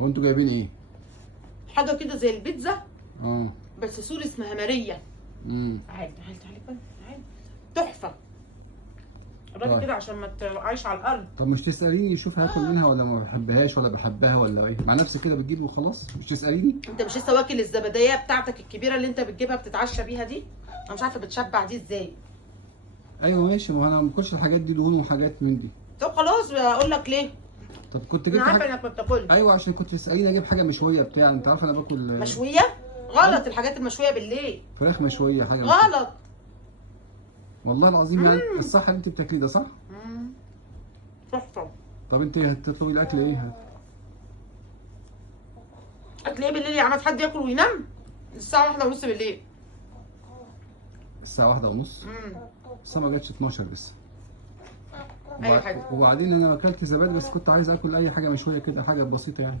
هو انتوا جايبين ايه؟ حاجه كده زي البيتزا اه. بس سوري اسمها ماريا. تعالي تعالي تعالي بقى، تعالي. تحفه. الراجل طيب. كده عشان ما تقعيش على الارض. طب مش تسأليني شوف هاكل منها ولا ما بحبهاش ولا بحبها ولا ايه؟ مع نفسك كده بتجيب وخلاص مش تسأليني؟ انت مش لسه واكل الزبديه بتاعتك الكبيره اللي انت بتجيبها بتتعشى بيها دي؟ انا مش عارفه بتشبع دي ازاي. ايوه ماشي، ما انا ما باكلش الحاجات دي، دهون وحاجات من دي. طب خلاص اقول لك ليه. طب كنت انا جبت عارفه حاجه. انك ما بتاكلش. ايوه عشان كنت تسأليني اجيب حاجه مشويه بتاع، انت عارفه انا باكل مشويه؟ غلط الحاجات المشويه بالليل. فراخ مشويه حاجه غلط. والله العظيم يعني الصح اللي انت بتاكليه ده صح؟ تحفه. طب انت هتطلبي الاكل ايه؟ اكل ايه بالليل يا عم؟ حد ياكل وينام الساعه 1:30 بالليل؟ الساعه 1:30. لسه ما جاتش 12 لسه. اي حاجه. وبعدين انا اكلت زبادي بس كنت عايز اكل اي حاجه مشويه كده، حاجه بسيطه يعني.